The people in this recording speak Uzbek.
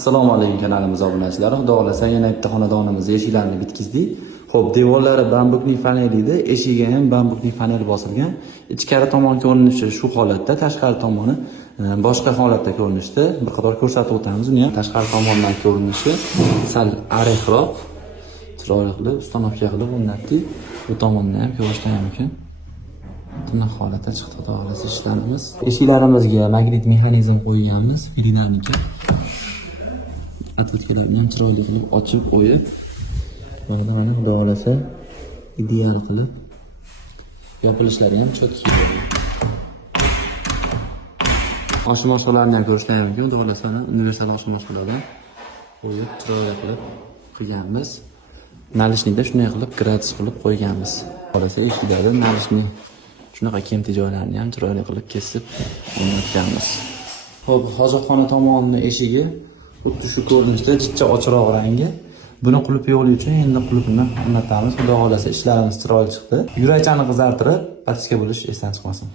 Assalomu alaykum kanalimiz obunachilari. Xudo xolasa yana bitta xonadonimizga eshiklarini bitkizdik. Xo'p, devorlari bambukli fanel edi, eshigi ham bambukli fanel bosilgan. Ichkari tomon ko'rinishi shu holatda, tashqari tomoni boshqa holatda ko'rinishda. Bir qator ko'rsatib o'tamiz uni ham. Tashqari tomondan ko'rinishi sal ariqroq, chiroyli qilib, ustanovka qilib o'rnatdik. Bu tomondan ham ko'rishdan mumkin. Bunday holatda chiqdi xudo xolasa ishlarimiz. Eshiklarimizga magnit mexanizm qo'yganmiz, filinarniki. Atlatkalarni ham chiroyli qilib ochib qo'yib, mana xudo xolasa ideal qilib yopilishlari ham chotki bo'ldi. Oshmoshqalarni ham ko'rishdan mumkin. Xudo xolasa universal oshmoshqalardan qo'yib chiroyli qilib qilganmiz. Nalishnikda shunday qilib gradus qilib qo'yganmiz. Xolasa eshiklarda nalishnik shunaqa kemti joylarni ham chiroyli qilib kesib o'rnatganmiz. Xo'p, hojatxona tomonining eshigi xuddi shu ko'rinishda chicha ochiqroq rangi. Buni qulf yo'li uchun endi qulfini o'rnatamiz. Xudo xolasa ishlarimiz chiroyli chiqdi. Yurakchani qizartirib, patiska bo'lish esdan chiqmasin.